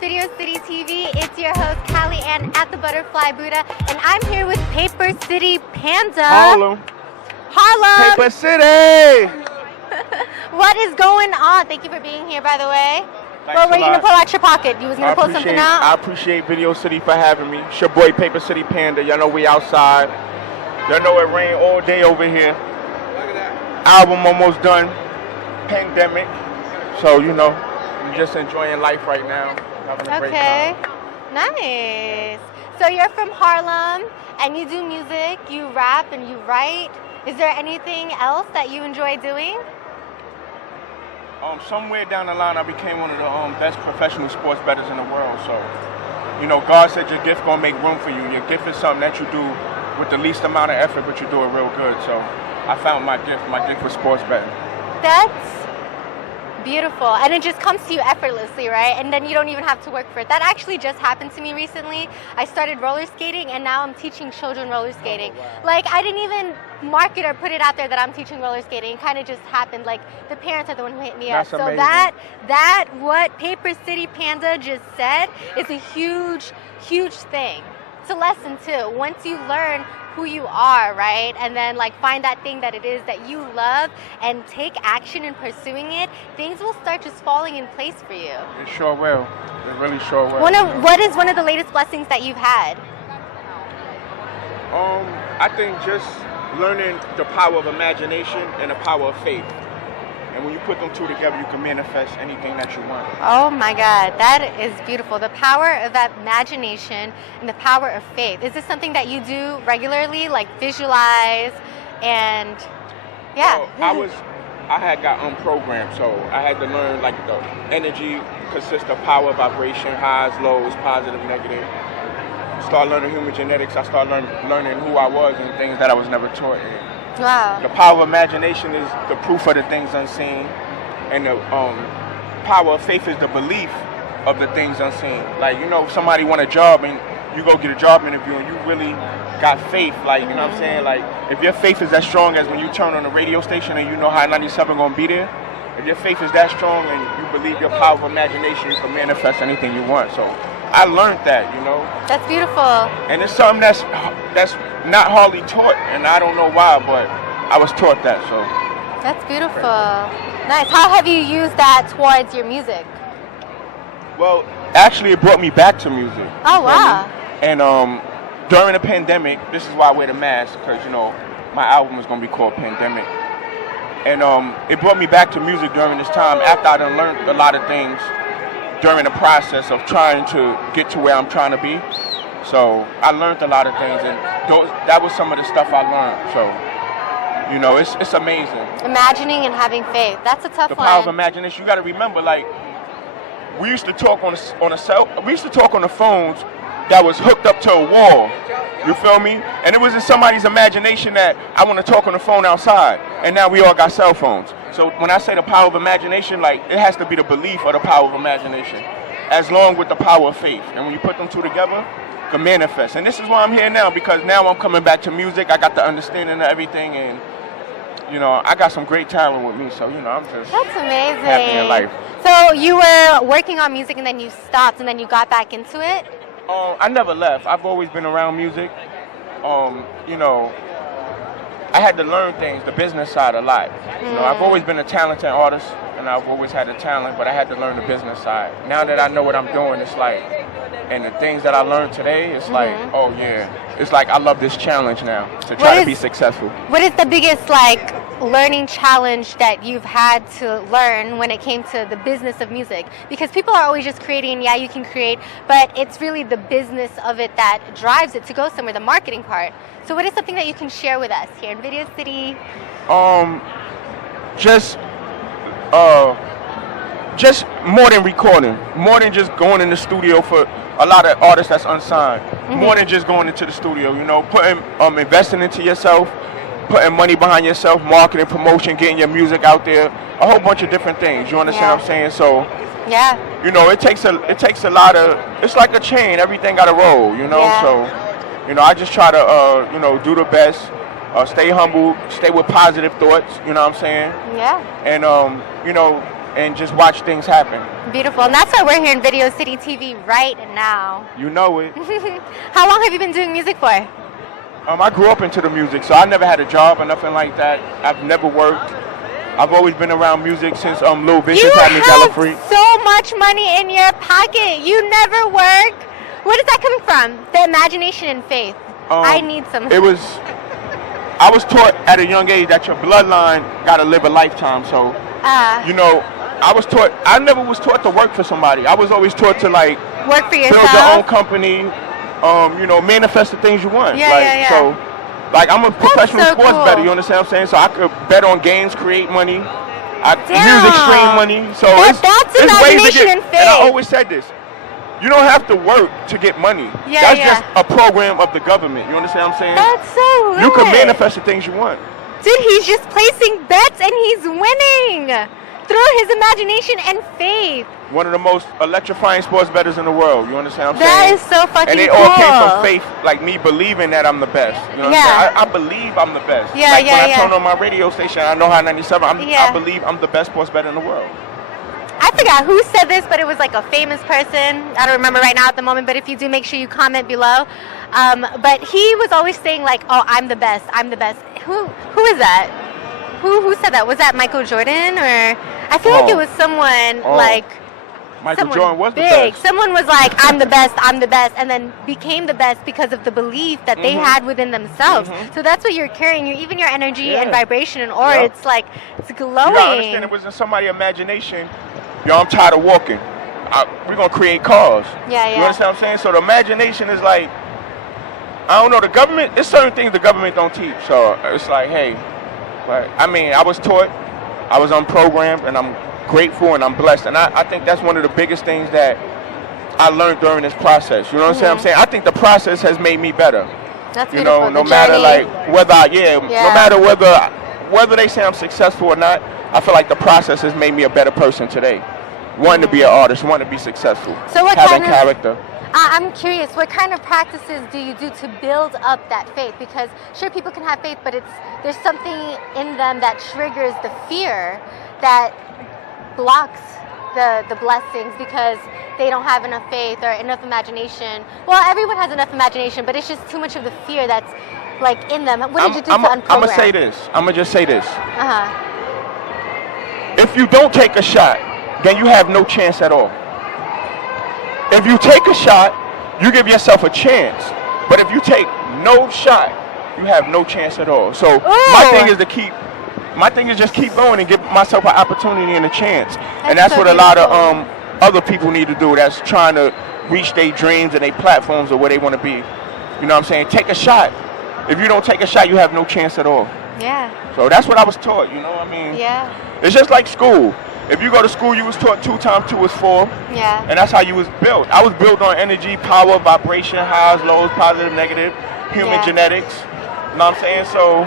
Video City TV. It's your host, Callie Ann at the Butterfly Buddha, and I'm here with Paper City Panda. Harlem! Paper City! What is going on? Thank you for being here, by the way. Thanks What were you a going to lot. pull out your pocket? You was going to pull something out? I appreciate Video City for having me. It's your boy, Paper City Panda. Y'all know we outside. Y'all know it rain all day over here. Album almost done. Pandemic. So, you know, I'm just enjoying life right now. Having a great time. Nice. So you're from Harlem, and you do music, you rap, and you write. Is there anything else that you enjoy doing? Somewhere down the line, I became one of the best professional sports bettors in the world. So, you know, God said your gift gonna make room for you. Your gift is something that you do with the least amount of effort, but you do it real good. So, I found my gift. My gift was sports betting. That's beautiful, and it just comes to you effortlessly, right? And then you don't even have to work for it. That actually just happened to me recently. I started roller skating, and now I'm teaching children roller skating. Oh, wow. Like, I didn't even market or put it out there that I'm teaching roller skating. It kind of just happened. Like, the parents are the one who hit me up. That's So amazing. that what Paper City Panda just said is a huge thing. It's a lesson too. Once you learn who you are, right? And then like find that thing that it is that you love and take action in pursuing it, things will start just falling in place for you. It sure will. It really sure will. What is one of the latest blessings that you've had? I think just learning the power of imagination and the power of faith. And when you put them two together, you can manifest anything that you want. Oh my God, that is beautiful. The power of that imagination and the power of faith. Is this something that you do regularly, like visualize and yeah? Well, I had got unprogrammed, so I had to learn like the energy consists of power, vibration, highs, lows, positive, negative. Start learning human genetics. I started learning who I was and things that I was never taught. Wow. The power of imagination is the proof of the things unseen, and the power of faith is the belief of the things unseen. Like, you know, somebody want a job and you go get a job interview and you really got faith, like, you know what I'm saying? Like, if your faith is as strong as when you turn on the radio station and you know High 97 gonna be there, if your faith is that strong and you believe your power of imagination, you can manifest anything you want. So I learned that, you know. That's beautiful. And it's something that's not hardly taught, and I don't know why, but I was taught that, so. That's beautiful. Nice. How have you used that towards your music? Well, actually it brought me back to music. Oh, wow. And during the pandemic, this is why I wear the mask, because, you know, my album is going to be called Pandemic. And it brought me back to music during this time after I done learned a lot of things during the process of trying to get to where I'm trying to be. So I learned a lot of things, and that was some of the stuff I learned. So, you know, it's amazing. Imagining and having faith. That's a tough The one. power of imagination. You got to remember, like, we used to talk on the phones that was hooked up to a wall. You feel me? And it was in somebody's imagination that I want to talk on the phone outside. And now we all got cell phones. So when I say the power of imagination, like, it has to be the belief of the power of imagination, as long with the power of faith. And when you put them two together, you can manifest. And this is why I'm here now, because now I'm coming back to music. I got the understanding of everything, and, you know, I got some great talent with me. So, you know, I'm just That's amazing. happy in life. So you were working on music and then you stopped and then you got back into it? I never left. I've always been around music. You know, I had to learn things, the business side a lot. You know, I've always been a talented artist, and I've always had a talent, but I had to learn the business side. Now that I know what I'm doing, it's like, and the things that I learned today, it's like, oh yeah, it's like I love this challenge now to try to be successful. What is the biggest like learning challenge that you've had to learn when it came to the business of music? Because people are always just creating, yeah, you can create, but it's really the business of it that drives it to go somewhere, the marketing part. So what is something that you can share with us here in Video City? Just more than recording, more than just going in the studio for a lot of artists that's unsigned, more than just going into the studio, you know, investing into yourself, putting money behind yourself, marketing, promotion, getting your music out there, a whole bunch of different things. You understand what I'm saying? So, yeah, you know, it takes a lot of, it's like a chain, everything got to roll, you know. Yeah. So, you know, I just try to, you know, do the best, stay humble, stay with positive thoughts, you know what I'm saying? Yeah. And, you know, and just watch things happen. Beautiful. And that's why we're here in Video City TV right now. You know it. How long have you been doing music for? I grew up into the music, so I never had a job or nothing like that. I've never worked. I've always been around music since Lil Vicious had me Gallifrey. So much money in your pocket. You never work. Where does that come from? The imagination and faith. I need some. I was taught at a young age that your bloodline gotta live a lifetime. So, you know, I never was taught to work for somebody. I was always taught to like work for yourself, build your own company. You know, manifest the things you want. So, like, I'm a professional sports bettor. You understand what I'm saying? So I could bet on games, create money, music stream money. So that's imagination and faith. And I always said this: you don't have to work to get money. That's just a program of the government. You understand what I'm saying? That's so lit. You can manifest the things you want. Dude, he's just placing bets and he's winning through his imagination and faith. One of the most electrifying sports bettors in the world. You understand what I'm That saying? is so fucking cool. And it all came from faith, like me believing that I'm the best. You know what I'm saying? I believe I'm the best. When I turn on my radio station, I know how 97, I believe I'm the best sports bettor in the world. I forgot who said this, but it was like a famous person. I don't remember right now at the moment, but if you do, make sure you comment below. But he was always saying like, oh, I'm the best, I'm the best. Who is that? Who said that? Was that Michael Jordan? Or I feel like it was someone like Michael Jordan was big. the best. Someone was like, I'm the best, and then became the best because of the belief that they had within themselves. So that's what you're carrying. Even your energy and vibration and aura, it's like, it's glowing. You gotta understand, it wasn't somebody's imagination. Yo, I'm tired of walking. We're gonna create cars. You understand what I'm saying? So the imagination is like, I don't know, the government, there's certain things the government don't teach. So it's like, hey, I mean, I was taught, I was unprogrammed, and I'm grateful and I'm blessed. And I think that's one of the biggest things that I learned during this process. You know what I'm saying? I think the process has made me better. That's you know, no matter like whether no matter whether they say I'm successful or not, I feel like the process has made me a better person today. Wanting to be an artist, wanting to be successful, so what having character. I'm curious, what kind of practices do you do to build up that faith? Because sure, people can have faith, but there's something in them that triggers the fear that blocks the blessings because they don't have enough faith or enough imagination. Well, everyone has enough imagination, but it's just too much of the fear that's like in them. What did you do to unprogram? I'm gonna say this. I'm gonna just say this. If you don't take a shot, then you have no chance at all. If you take a shot, you give yourself a chance. But if you take no shot, you have no chance at all. So my thing is just keep going and give myself an opportunity and a chance. And that's what a lot of other people need to do that's trying to reach their dreams and their platforms or where they want to be. You know what I'm saying? Take a shot. If you don't take a shot, you have no chance at all. Yeah. So that's what I was taught, you know what I mean? Yeah. It's just like school. If you go to school, you was taught 2 times 2 is 4. Yeah. And that's how you was built. I was built on energy, power, vibration, highs, lows, positive, negative, human genetics. You know what I'm saying? So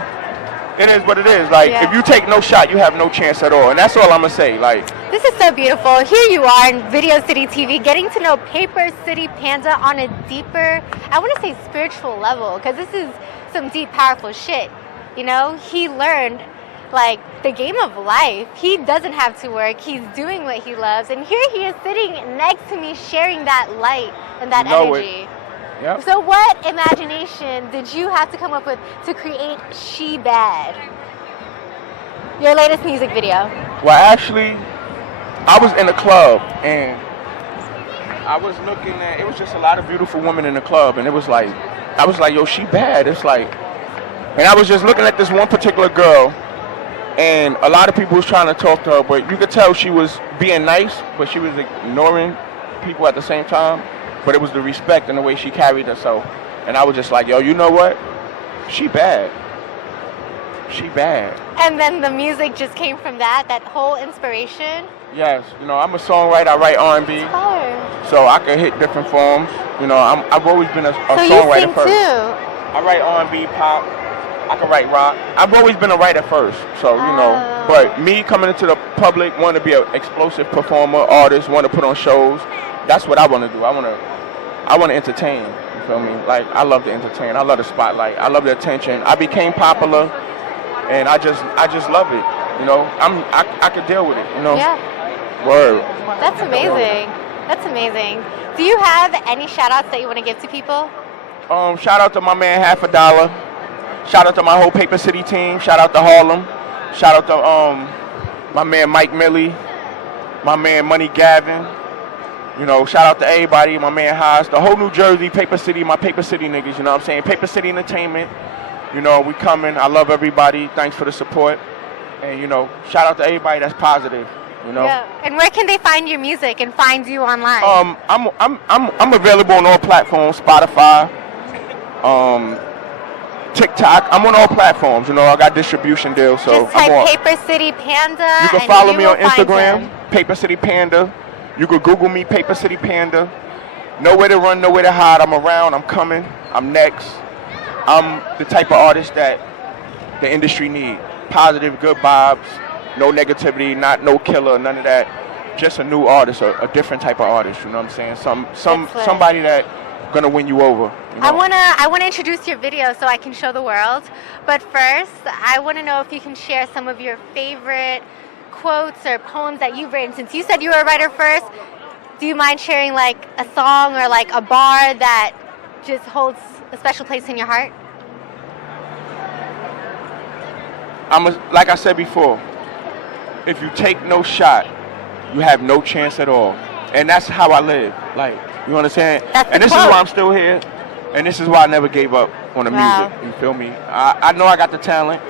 it is what it is. Like, if you take no shot, you have no chance at all. And that's all I'm going to say. Like, this is so beautiful. Here you are in Video City TV, getting to know Paper City Panda on a deeper, I want to say spiritual level, because this is some deep, powerful shit. You know, he learned like the game of life. He doesn't have to work. He's doing what he loves. And here he is sitting next to me, sharing that light and that energy. Yep. So what imagination did you have to come up with to create She Bad, your latest music video? Well, actually, I was in a club and I was looking at, it was just a lot of beautiful women in the club, and it was like, I was like, yo, she bad. It's like, and I was just looking at this one particular girl, and a lot of people was trying to talk to her, but you could tell she was being nice, but she was ignoring people at the same time. But it was the respect and the way she carried herself. And I was just like, yo, you know what? She bad. She bad. And then the music just came from that whole inspiration? Yes. You know, I'm a songwriter. I write R&B. So I can hit different forms. You know, I've always been a songwriter you sing first. Too? I write R&B, pop. I can write rock. I've always been a writer first, so you know. But me coming into the public, want to be an explosive performer, artist, want to put on shows. That's what I want to do. I want to entertain. You feel me? Like, I love to entertain. I love the spotlight. I love the attention. I became popular, and I just love it. You know, I could deal with it. You know. Yeah. Word. That's amazing. That's amazing. Do you have any shout outs that you want to give to people? Shout out to my man Half a Dollar. Shout out to my whole Paper City team. Shout out to Harlem. Shout out to my man Mike Millie, my man Money Gavin. You know, shout out to everybody, my man Haas, the whole New Jersey, Paper City, my Paper City niggas, you know what I'm saying? Paper City Entertainment, you know, we coming. I love everybody. Thanks for the support. And, you know, shout out to everybody that's positive, you know? Yeah. And where can they find your music and find you online? I'm available on all platforms, Spotify, TikTok. I'm on all platforms, you know, I got distribution deals, so just type I'm on. Paper City Panda. You can follow me on Instagram, Paper City Panda. You could Google me, Paper City Panda. Nowhere to run, nowhere to hide. I'm around, I'm coming, I'm next. I'm the type of artist that the industry need. Positive, good vibes, no negativity, not no killer, none of that. Just a new artist, a different type of artist, you know what I'm saying? Somebody that gonna win you over. You know? I wanna introduce your video so I can show the world. But first, I wanna know if you can share some of your favorite quotes or poems that you've written. Since you said you were a writer first, do you mind sharing like a song or like a bar that just holds a special place in your heart? Like I said before, if you take no shot, you have no chance at all. And that's how I live. Like, you understand? And this is why I'm still here. And this is why I never gave up on the music. You feel me? I know I got the talent.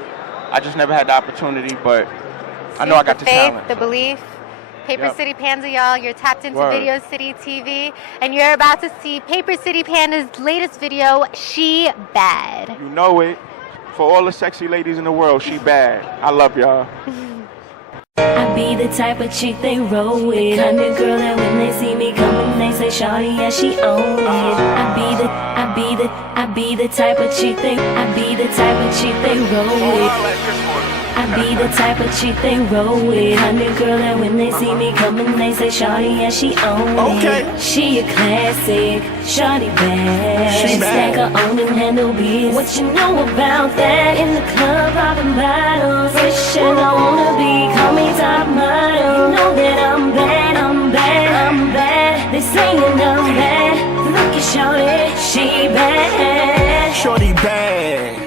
I just never had the opportunity, but I know I got the talent. The belief. Paper City Panda, y'all. You're tapped into Video City TV, and you're about to see Paper City Panda's latest video, She Bad. You know it. For all the sexy ladies in the world, she bad. I love y'all. I be the type of chick they roll with. Kind of girl that when they see me coming, they say, "Shawty, yeah, she own it." I be the type of chick they roll with. I be the type of chick they roll with. Kind of girl that when they see me coming, they say, "Shawty, yeah, she own it." She a classic, shawty bad. She stack her own and handle biz. What you know about that? In the club, popping bottles. Fresh and I wanna be, call me top model. You know that I'm bad, I'm bad, I'm bad. They saying I'm bad. Look at shawty, she bad. Shorty bad,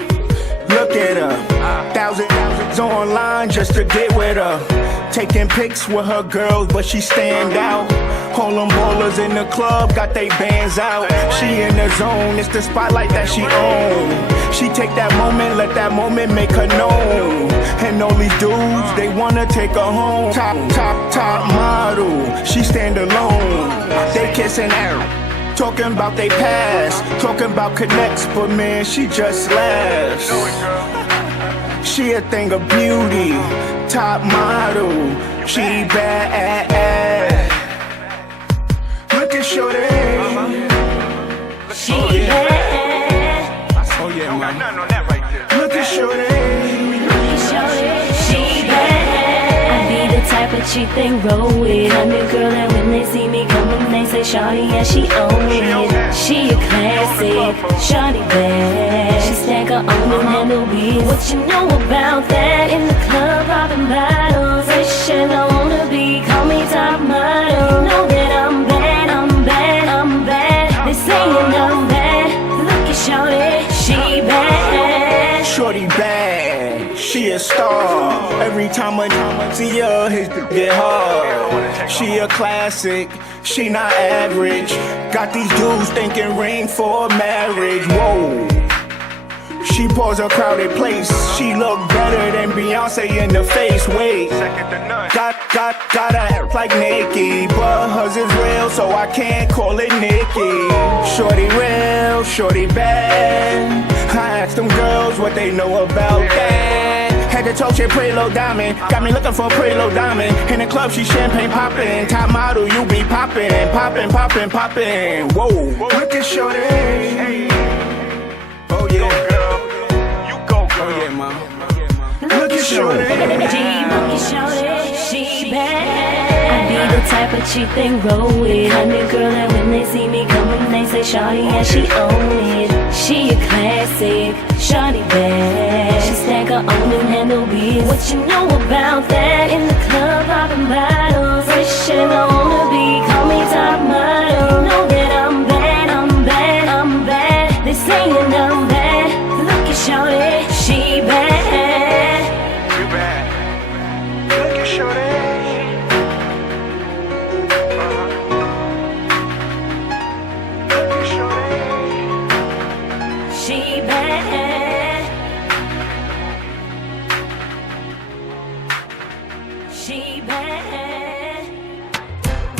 look at her. Thousands online just to get with her. Taking pics with her girls, but she stand out. All them ballers in the club got they bands out. She in the zone, it's the spotlight that she own. She take that moment, let that moment make her known. And all these dudes, they wanna take her home. Top model, she stand alone. They kissing out, talking about they past, talking about connects, but man, she just laughs. She a thing of beauty, top model, she bad. Look at shorty, she bad. Oh yeah, man. Look at shorty, she bad. I be the type of chick they roll with. I'm the girl that when they see me coming, they say, "Shawty, yeah, she own it." She a classic, shawty bad. She stack her own and handle biz. What you know about that? In the club, popping bottles. Fresh and I wanna be, call me top model. You know that I'm bad, I'm bad, I'm bad. They saying I'm bad. Look at shawty, she bad. shorty bad, she a star. Every time I see her, hit the get hard. She a classic, she not average. Got these dudes thinking ring for marriage. Whoa. She pours a crowded place. She look better than Beyonce in the face. Wait, gotta act like Nicki, but hers is real, so I can't call it Nicki. Shorty real, shorty bad. I asked them girls what they know about that. Had to talk shit, pretty low diamond. Got me looking for a pretty low diamond. In the club, she champagne poppin'. Top model, you be poppin', poppin', poppin', poppin'. Whoa, look at shorty. Oh yeah. Oh yeah, mom. Look at shorty. She bad. I be the type of chick they roll with. I'm the girl that when they see me coming, they say, "Shawty, yeah, she own it." She a classic, shawty bad. She stack her own and handle biz. What you know about that? In the club, popping bottles. Fresh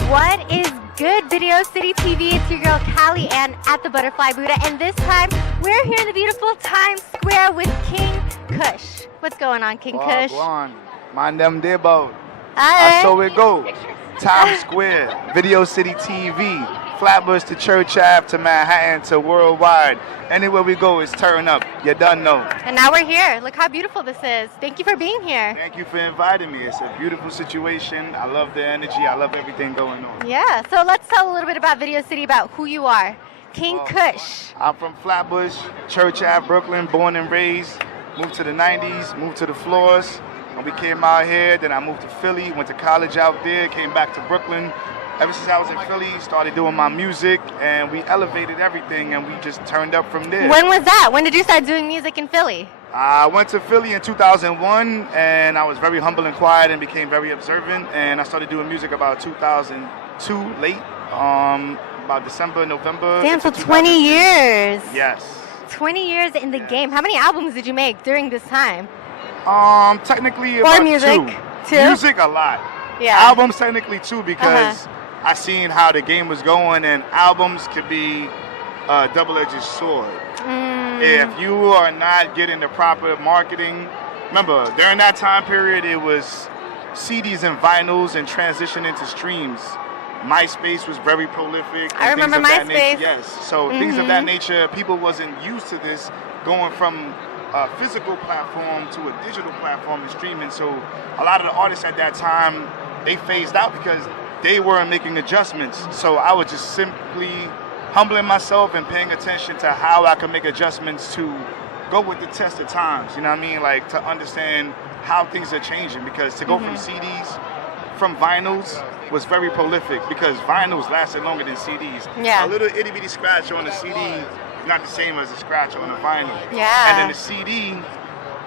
What is good, Video City TV? It's your girl Callie Ann at the Butterfly Buddha, and this time we're here in the beautiful Times Square with King Kush. What's going on, King Kush? Go on. Mind them there about. Alright. I saw it go. Times Square, Video City TV, Flatbush to Church Ave to Manhattan to worldwide. Anywhere we go, it's turn up. You done know. And now we're here. Look how beautiful this is. Thank you for being here. Thank you for inviting me. It's a beautiful situation. I love the energy. I love everything going on. Yeah, so let's tell a little bit about Video City, about who you are. King Kush. I'm from Flatbush, Church Ave, Brooklyn, born and raised. Moved to the 90s, moved to the floors. When we came out here, then I moved to Philly, went to college out there, came back to Brooklyn. Ever since I was in Philly, started doing my music, and we elevated everything, and we just turned up from there. When was that? When did you start doing music in Philly? I went to Philly in 2001, and I was very humble and quiet and became very observant, and I started doing music about 2002, late, about December, November. Damn, so 20 years. Yes. 20 years in the game. How many albums did you make during this time? Technically Or about music? Two? Music, a lot. Yeah. Albums, technically two, because I seen how the game was going, and albums could be a double-edged sword. If you are not getting the proper marketing, remember, during that time period, it was CDs and vinyls and transitioning to streams. MySpace was very prolific. I and things remember of that MySpace. nature. Yes, so things of that nature, people wasn't used to this, going from a physical platform to a digital platform and streaming. So a lot of the artists at that time, they phased out because they weren't making adjustments. So I was just simply humbling myself and paying attention to how I could make adjustments to go with the test of times. You know what I mean? Like, to understand how things are changing, because to go from CDs, from vinyls, was very prolific, because vinyls lasted longer than CDs. Yeah. A little itty bitty scratch on a CD is not the same as a scratch on a vinyl. Yeah. And then the CD,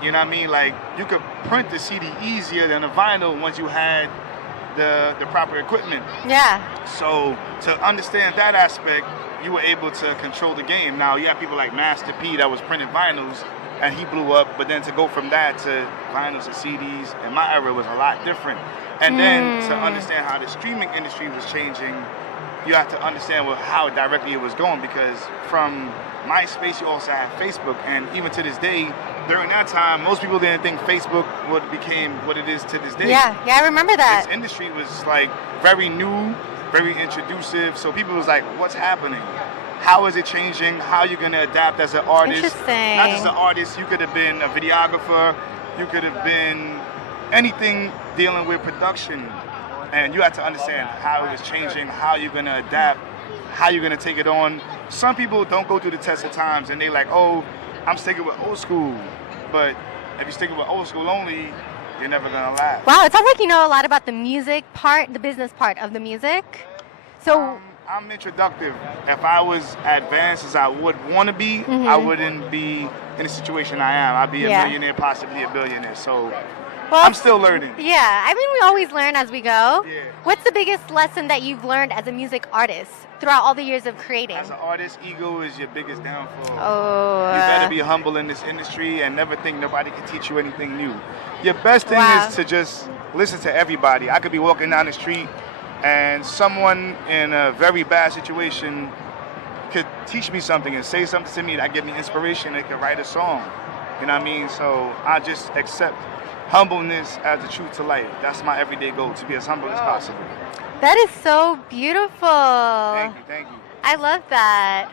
you know what I mean? Like, you could print the CD easier than a vinyl once you had the proper equipment. Yeah. So to understand that aspect, you were able to control the game. Now you have people like Master P that was printing vinyls, and he blew up. But then to go from that to vinyls and CDs, in my era, was a lot different. And then to understand how the streaming industry was changing, you have to understand how directly it was going, because from MySpace, you also have Facebook. And even to this day, during that time, most people didn't think Facebook became what it is to this day. Yeah, I remember that. This industry was like very new, very introducive. So people was like, what's happening? How is it changing? How are you going to adapt as an artist? Interesting. Not just an artist, you could have been a videographer, you could have been anything dealing with production. And you have to understand how it was changing, how you're going to adapt, how you're going to take it on. Some people don't go through the test of times, and they like, oh, I'm sticking with old school. But if you're sticking with old school only, you're never going to last. Wow, it sounds like you know a lot about the music part, the business part of the music. So I'm introductive. If I was advanced as I would want to be, I wouldn't be in the situation I am. I'd be a millionaire, possibly a billionaire. So I'm still learning. Yeah, I mean, we always learn as we go. Yeah. What's the biggest lesson that you've learned as a music artist throughout all the years of creating? As an artist, ego is your biggest downfall. Oh. You better be humble in this industry and never think nobody can teach you anything new. Your best thing is to just listen to everybody. I could be walking down the street and someone in a very bad situation could teach me something and say something to me that give me inspiration. They could write a song. You know what I mean? So I just accept humbleness as the truth to life. That's my everyday goal, to be as humble as possible. That is so beautiful. Thank you. I love that.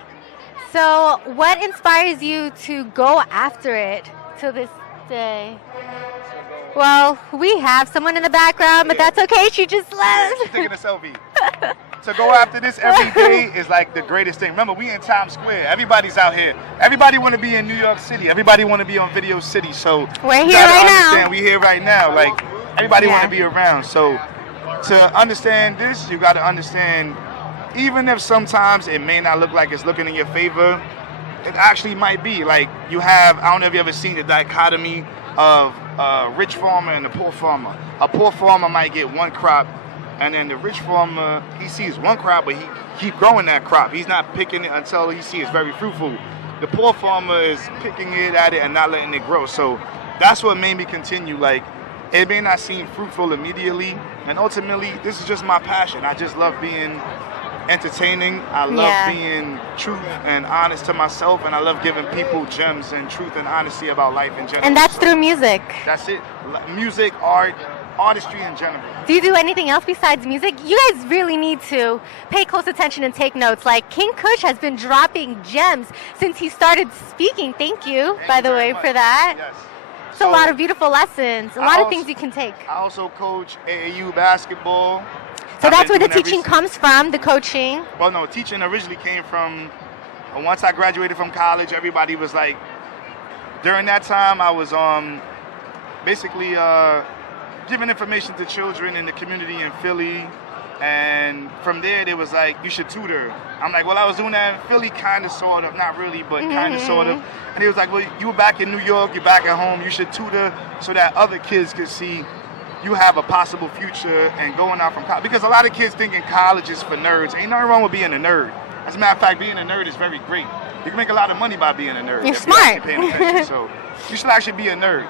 So what inspires you to go after it to this day? Well, we have someone in the background, but that's okay. She just left. She's taking a selfie. To go after this every day is like the greatest thing. Remember, we in Times Square. Everybody's out here. Everybody want to be in New York City. Everybody want to be on Video City. So we're you here gotta right understand, now. we here right now. Like, everybody want to be around. So to understand this, you got to understand, even if sometimes it may not look like it's looking in your favor, it actually might be. Like, you have, I don't know if you ever seen the dichotomy of a rich farmer and a poor farmer. A poor farmer might get one crop, and then the rich farmer, he sees one crop, but he keep growing that crop. He's not picking it until he sees it's very fruitful. The poor farmer is picking it at it and not letting it grow. So that's what made me continue. Like, it may not seem fruitful immediately, And ultimately, this is just my passion. I just love being entertaining. I love being truth and honest to myself, and I love giving people gems and truth and honesty about life in general. And that's through music. That's it. Music, art, artistry in general. Do you do anything else besides music? You guys really need to pay close attention and take notes. Like King Kush has been dropping gems since he started speaking. Thank you, by the way, for that. Yes. It's a lot of beautiful lessons, a lot of things you can take. I also coach AAU basketball. So that's where the teaching comes from, the coaching. Well, no, teaching originally came from, once I graduated from college, everybody was like, during that time I was basically giving information to children in the community in Philly. And from there, they was like, you should tutor. I'm like, well, I was doing that in Philly, kind of, sort of, not really, but kind of, sort of. And they was like, well, you were back in New York, you're back at home, you should tutor so that other kids could see you have a possible future and going out from college. Because a lot of kids thinking college is for nerds. Ain't nothing wrong with being a nerd. As a matter of fact, being a nerd is very great. You can make a lot of money by being a nerd. You're if smart. You're actually paying attention. So you should actually be a nerd.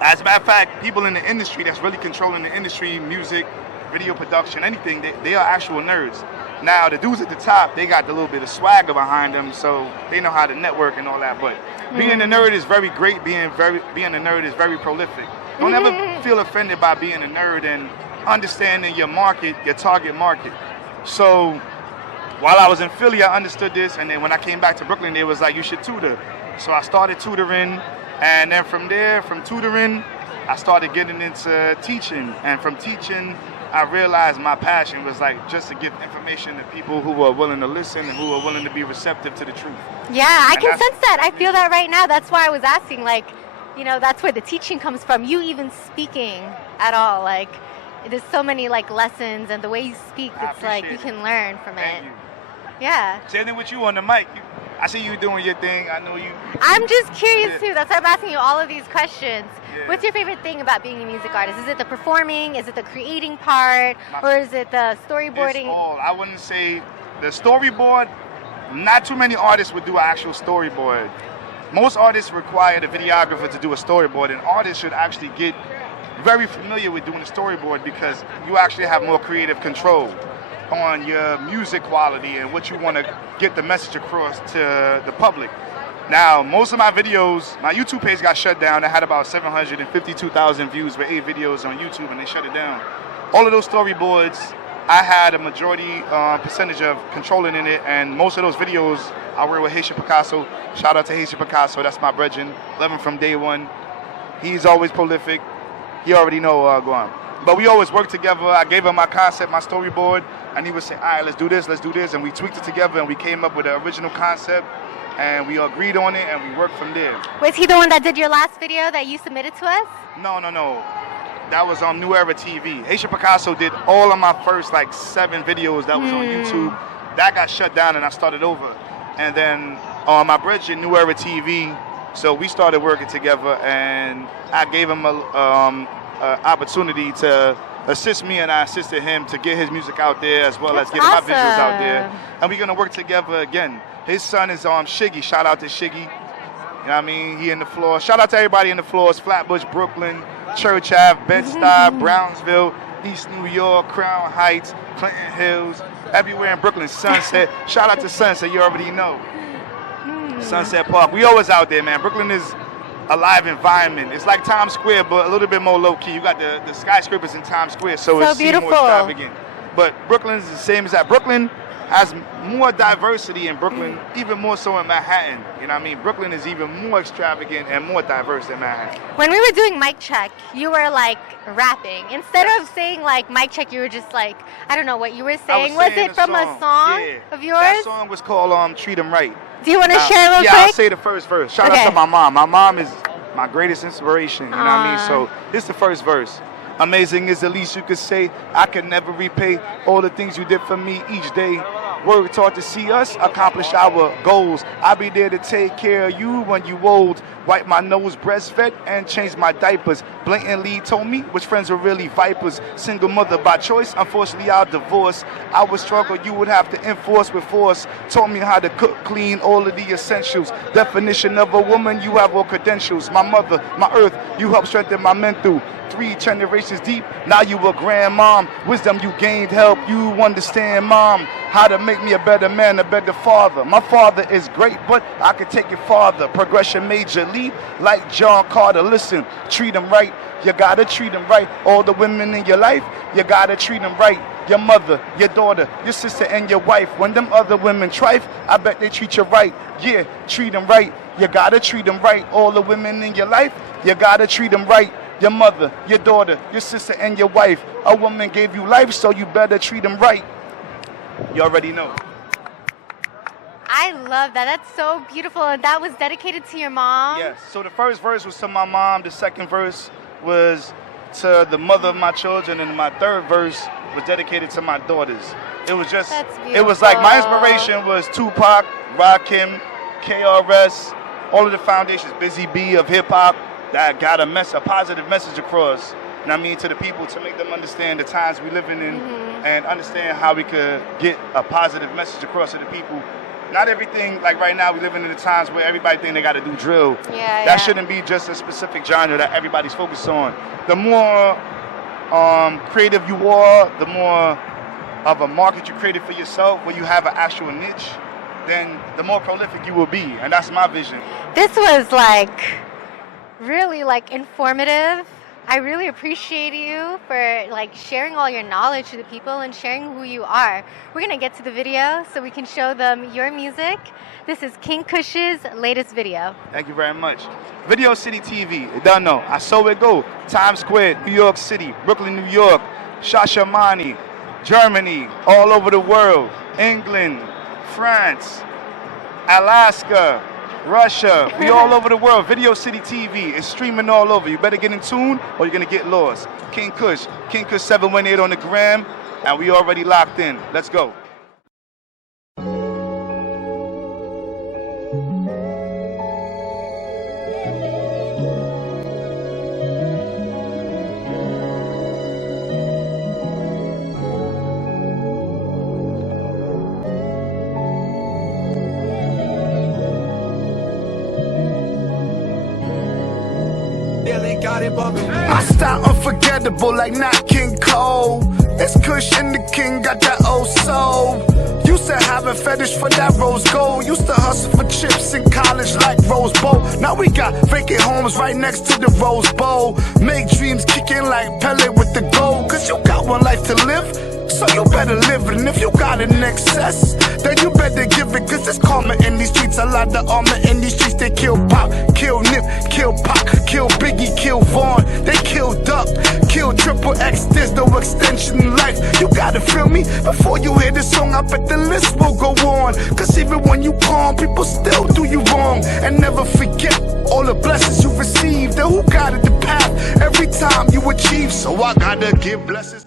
As a matter of fact, people in the industry that's really controlling the industry, music, video production, anything, they are actual nerds. Now, the dudes at the top, they got a little bit of swagger behind them, so they know how to network and all that. But being a nerd is very great. Being a nerd is very prolific. Don't ever feel offended by being a nerd and understanding your market, your target market. So while I was in Philly, I understood this, and then when I came back to Brooklyn, they was like, you should tutor. So I started tutoring, and then from there, from tutoring, I started getting into teaching, and from teaching, I realized my passion was like just to give information to people who are willing to listen and who are willing to be receptive to the truth. Yeah, I can sense that. I feel that right now. That's why I was asking, like, you know, that's where the teaching comes from. You even speaking at all, like, there's so many like lessons, and the way you speak, it's like you can learn from Thank it. you. Yeah. Same thing with you on the mic. I see you doing your thing. I know you. I'm just curious too. That's why I'm asking you all of these questions. Yeah. What's your favorite thing about being a music artist? Is it the performing? Is it the creating part? Or is it the storyboarding? It's all. I wouldn't say the storyboard. Not too many artists would do an actual storyboard. Most artists require the videographer to do a storyboard, and artists should actually get very familiar with doing a storyboard because you actually have more creative control on your music quality and what you want to get the message across to the public. Now, most of my videos, my YouTube page got shut down. I had about 752,000 views with 8 videos on YouTube, and they shut it down. All of those storyboards, I had a majority percentage of controlling in it, and most of those videos I work with Haitian Picasso. Shout out to Haitian Picasso, that's my brethren. Love him from day one. He's always prolific. You already know go on. But we always work together. I gave him my concept, my storyboard, and he would say, all right, let's do this, and we tweaked it together, and we came up with the original concept, and we agreed on it, and we worked from there. Was he the one that did your last video that you submitted to us? No. That was on New Era TV. Haitian Picasso did all of my first like 7 videos that was on YouTube. That got shut down, and I started over. And then on my brethren, New Era TV, so we started working together, and I gave him a opportunity to assist me, and I assisted him to get his music out there as well as getting my visuals out there. And we're gonna work together again. His son is Shiggy. Shout out to Shiggy. You know what I mean? He in the floor. Shout out to everybody in the floors. Flatbush, Brooklyn, Church Ave, Bed-Stuy, Brownsville, East New York, Crown Heights, Clinton Hills, everywhere in Brooklyn. Sunset. Shout out to Sunset. You already know. Sunset Park. We always out there, man. Brooklyn is a live environment. It's like Times Square, but a little bit more low-key. You got the skyscrapers in Times Square, so it's beautiful. More extravagant. But Brooklyn is the same as that. Brooklyn has more diversity in Brooklyn, even more so in Manhattan. You know what I mean? Brooklyn is even more extravagant and more diverse than Manhattan. When we were doing mic check, you were like rapping. Instead of saying like mic check, you were just like, I don't know what you were saying. Was it from a song of yours? That song was called Treat 'Em Right. Do you want to share real quick? Yeah, I'll say the first verse. Shout out to my mom. My mom is my greatest inspiration, you know what I mean? So this is the first verse. Amazing is the least you could say. I can never repay all the things you did for me each day. Work hard to see us accomplish our goals. I'll be there to take care of you when you old. Wipe my nose, breastfed, and change my diapers. Blatantly told me which friends were really vipers. Single mother by choice, unfortunately I'll divorce. I would struggle, you would have to enforce with force. Taught me how to cook, clean, all of the essentials. Definition of a woman, you have all credentials. My mother, my earth, you help strengthen my mental. 3 generations deep, now you a grandmom. Wisdom you gained, help you understand, mom, how to make me a better man, a better father. My father is great, but I can take it farther. Progression majorly, like John Carter. Listen, treat him right, you gotta treat him right. All the women in your life, you gotta treat them right. Your mother, your daughter, your sister, and your wife. When them other women trife, I bet they treat you right. Yeah, treat them right, you gotta treat them right. All the women in your life, you gotta treat them right. Your mother, your daughter, your sister, and your wife. A woman gave you life, so you better treat them right. You already know. I love that. That's so beautiful. And that was dedicated to your mom? Yes. So the first verse was to my mom. The second verse was to the mother of my children. And my third verse was dedicated to my daughters. It was just, it was like my inspiration was Tupac, Rakim, KRS, all of the foundations, Busy Bee of hip hop. That got a positive message across, and I mean to the people, to make them understand the times we living in, and understand how we could get a positive message across to the people. Not everything, like right now, we living in the times where everybody think they got to do drill. That shouldn't be just a specific genre that everybody's focused on. The more creative you are, the more of a market you created for yourself, where you have an actual niche, then the more prolific you will be, and that's my vision. This was like really like informative. I really appreciate you for like sharing all your knowledge to the people and sharing who you are. We're gonna get to the video so we can show them your music. This is King Kush's latest video. Thank you very much. Video City TV, you don't know. I saw it go. Times Square, New York City, Brooklyn, New York, Shashamani, Germany, all over the world, England, France, Alaska, Russia, we all over the world. Video City TV is streaming all over. You better get in tune or you're gonna get lost. King Kush 718 on the gram, and we already locked in. Let's go. I style unforgettable like Nat King Cole. It's Kush and the King got that old soul. Used to have a fetish for that rose gold. Used to hustle for chips in college like Rose Bowl. Now we got vacant homes right next to the Rose Bowl. Make dreams kicking like Pele with the gold. Cause you got one life to live, so you better live it. And if you got it in excess, then you better give it. Cause it's karma in these streets. A lot of armor in these streets. They kill Pop, kill Nip, kill Pac, kill Biggie, kill Vaughn. They kill Duck, kill Triple X. There's no extension in life. You gotta feel me before you hear this song. I bet the list will go on. Cause even when you calm, people still do you wrong. And never forget all the blessings you received and who guided the path every time you achieve. So I gotta give blessings.